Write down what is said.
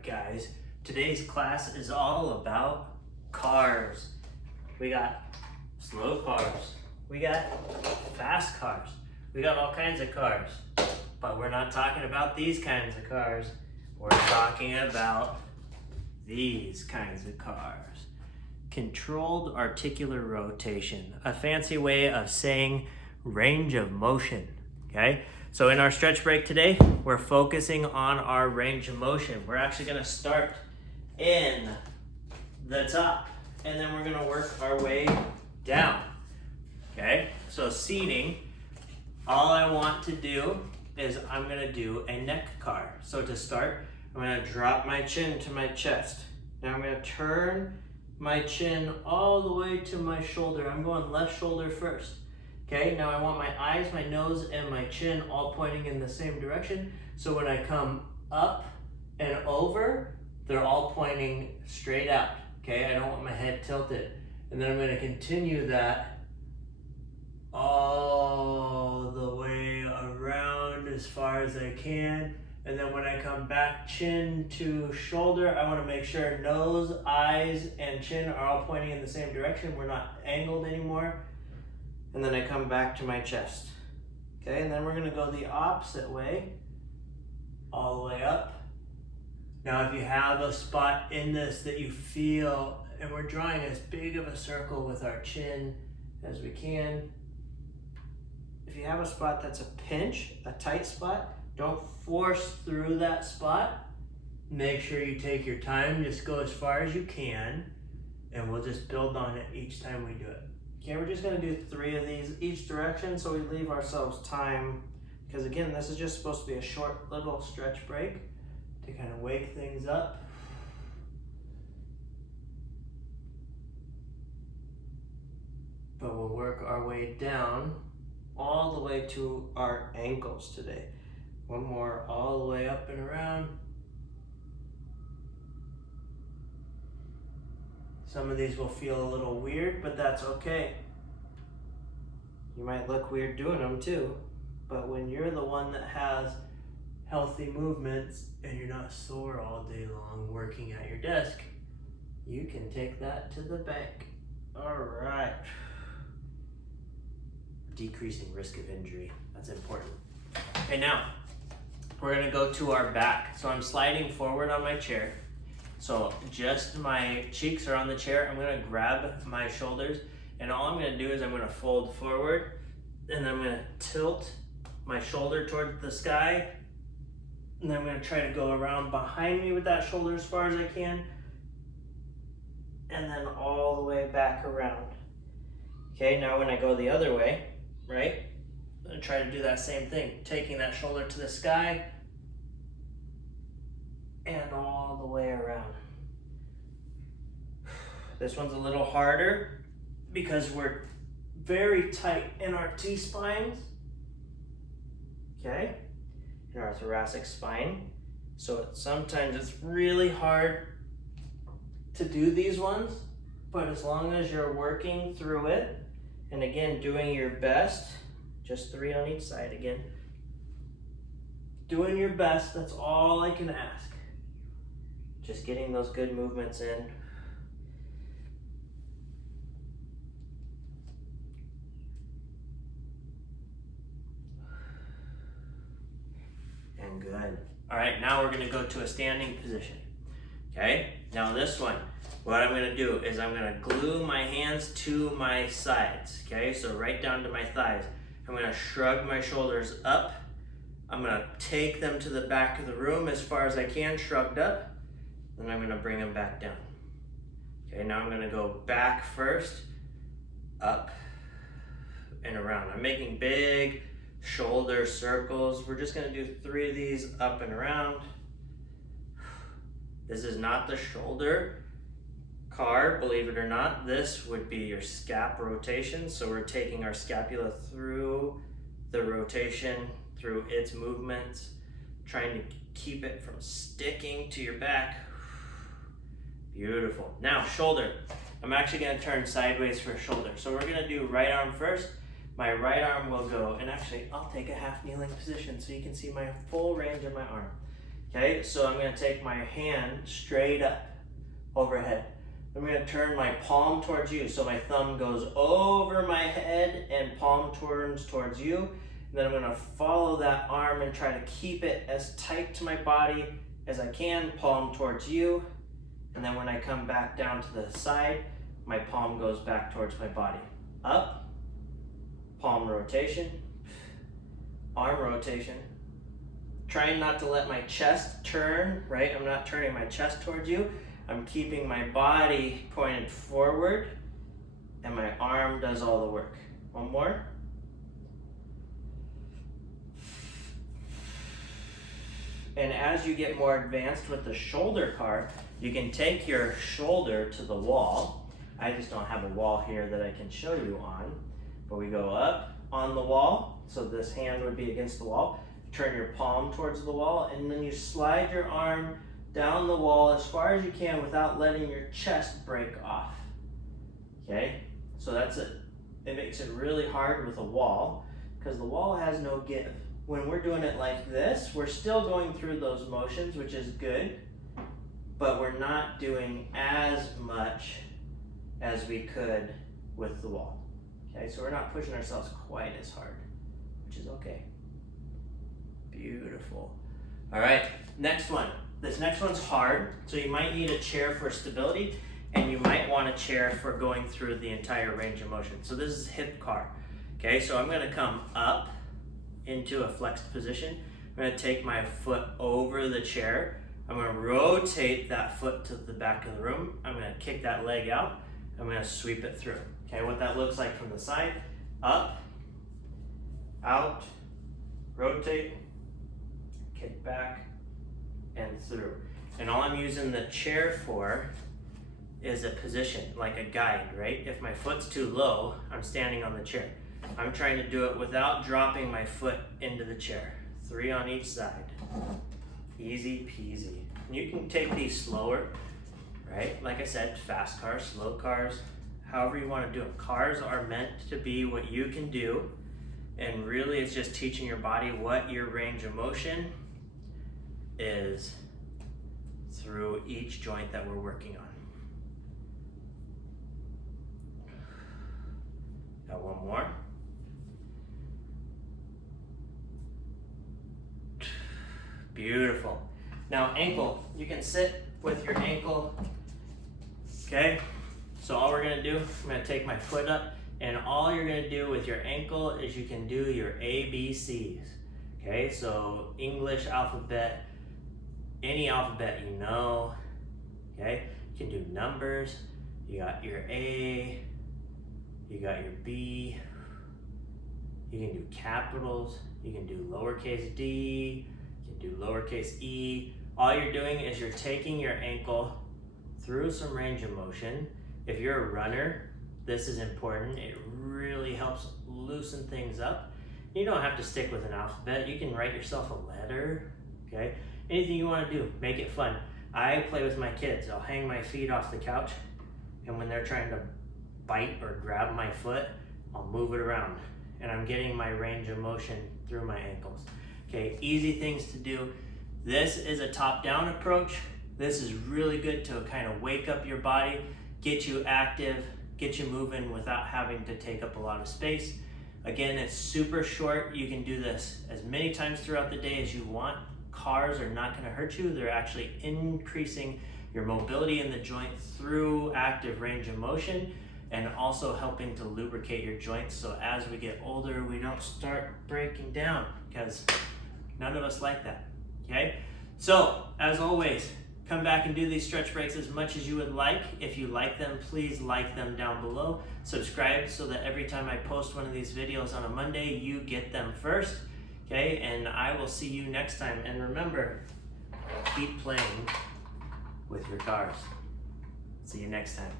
Alright guys, today's class is all about cars. We got slow cars, we got fast cars, we got all kinds of cars. But we're not talking about these kinds of cars, we're talking about these kinds of cars. Controlled articular rotation, a fancy way of saying range of motion, okay? So in our stretch break today, we're focusing on our range of motion. We're actually gonna start in the top, and then we're gonna work our way down, okay? So seating, all I want to do is I'm gonna do a neck car. So to start, I'm gonna drop my chin to my chest. Now I'm gonna turn my chin all the way to my shoulder. I'm going left shoulder first. Okay, now I want my eyes, my nose, and my chin all pointing in the same direction. So when I come up and over, they're all pointing straight out. Okay, I don't want my head tilted. And then I'm gonna continue that all the way around as far as I can. And then when I come back chin to shoulder, I wanna make sure nose, eyes, and chin are all pointing in the same direction. We're not angled anymore. And then I come back to my chest. Okay, and then we're gonna go the opposite way, all the way up. Now if you have a spot in this that you feel, and we're drawing as big of a circle with our chin as we can. If you have a spot that's a pinch, a tight spot, don't force through that spot. Make sure you take your time, just go as far as you can, and we'll just build on it each time we do it. Okay, we're just gonna do 3 of these each direction so we leave ourselves time, because again, this is just supposed to be a short little stretch break to kind of wake things up. But we'll work our way down all the way to our ankles today. One more all the way up and around. Some of these will feel a little weird, but that's okay. You might look weird doing them too, but when you're the one that has healthy movements and you're not sore all day long working at your desk, you can take that to the bank. All right. Decreasing risk of injury, that's important. Okay, now we're gonna go to our back. So I'm sliding forward on my chair. So just my cheeks are on the chair. I'm gonna grab my shoulders, and all I'm gonna do is I'm gonna fold forward, and then I'm gonna tilt my shoulder toward the sky, and then I'm gonna try to go around behind me with that shoulder as far as I can, and then all the way back around. Okay, now when I go the other way, right, I'm gonna try to do that same thing, taking that shoulder to the sky, and all the way around. This one's a little harder because we're very tight in our T-spines, okay, in our thoracic spine. So sometimes it's really hard to do these ones, but as long as you're working through it, and again, doing your best, just 3 on each side again, doing your best, that's all I can ask. Just getting those good movements in. And good. All right, now we're gonna go to a standing position. Okay, now this one, what I'm gonna do is I'm gonna glue my hands to my sides. Okay, so right down to my thighs. I'm gonna shrug my shoulders up. I'm gonna take them to the back of the room as far as I can, shrugged up. Then I'm gonna bring them back down. Okay, now I'm gonna go back first, up and around. I'm making big shoulder circles. We're just gonna do 3 of these up and around. This is not the shoulder car, believe it or not. This would be your scap rotation. So we're taking our scapula through the rotation, through its movements, trying to keep it from sticking to your back. Beautiful. Now shoulder. I'm actually gonna turn sideways for shoulder. So we're gonna do right arm first. My right arm will go, and actually I'll take a half kneeling position so you can see my full range of my arm. Okay, so I'm gonna take my hand straight up overhead. I'm gonna turn my palm towards you. So my thumb goes over my head and palm turns towards you. And then I'm gonna follow that arm and try to keep it as tight to my body as I can, palm towards you. And then when I come back down to the side, my palm goes back towards my body. Up, palm rotation, arm rotation. Trying not to let my chest turn, right? I'm not turning my chest towards you. I'm keeping my body pointed forward and my arm does all the work. One more. And as you get more advanced with the shoulder car, you can take your shoulder to the wall. I just don't have a wall here that I can show you on, but we go up on the wall. So this hand would be against the wall. Turn your palm towards the wall, and then you slide your arm down the wall as far as you can without letting your chest break off. Okay, so that's it. It makes it really hard with a wall because the wall has no give. When we're doing it like this, we're still going through those motions, which is good, but we're not doing as much as we could with the wall. Okay, so we're not pushing ourselves quite as hard, which is okay. Beautiful. All right, next one. This next one's hard, so you might need a chair for stability, and you might want a chair for going through the entire range of motion. So this is hip car. Okay, so I'm gonna come up into a flexed position. I'm gonna take my foot over the chair. I'm gonna rotate that foot to the back of the room. I'm gonna kick that leg out. I'm gonna sweep it through. Okay, what that looks like from the side. Up, out, rotate, kick back, and through. And all I'm using the chair for is a position, like a guide, right? If my foot's too low, I'm standing on the chair. I'm trying to do it without dropping my foot into the chair. 3 on each side. Easy peasy. And you can take these slower, right? Like I said, fast cars, slow cars, however you want to do it. Cars are meant to be what you can do, and really it's just teaching your body what your range of motion is through each joint that we're working on. Got one more. Beautiful. Now ankle, you can sit with your ankle, okay? So all we're gonna do, I'm gonna take my foot up, and all you're gonna do with your ankle is you can do your ABCs, okay? So English alphabet, any alphabet you know, okay? You can do numbers, you got your A, you got your B, you can do capitals, you can do lowercase d, you can do lowercase e. All you're doing is you're taking your ankle through some range of motion. If you're a runner, this is important. It really helps loosen things up. You don't have to stick with an alphabet. You can write yourself a letter, okay? Anything you want to do, make it fun. I play with my kids. I'll hang my feet off the couch, and when they're trying to bite or grab my foot, I'll move it around, and I'm getting my range of motion through my ankles. Okay, easy things to do. This is a top-down approach. This is really good to kind of wake up your body, get you active, get you moving without having to take up a lot of space. Again, it's super short. You can do this as many times throughout the day as you want. Cars are not going to hurt you. They're actually increasing your mobility in the joint through active range of motion, and also helping to lubricate your joints, so as we get older, we don't start breaking down, because none of us like that, okay? So, as always, come back and do these stretch breaks as much as you would like. If you like them, please like them down below. Subscribe so that every time I post one of these videos on a Monday, you get them first, okay? And I will see you next time. And remember, keep playing with your cars. See you next time.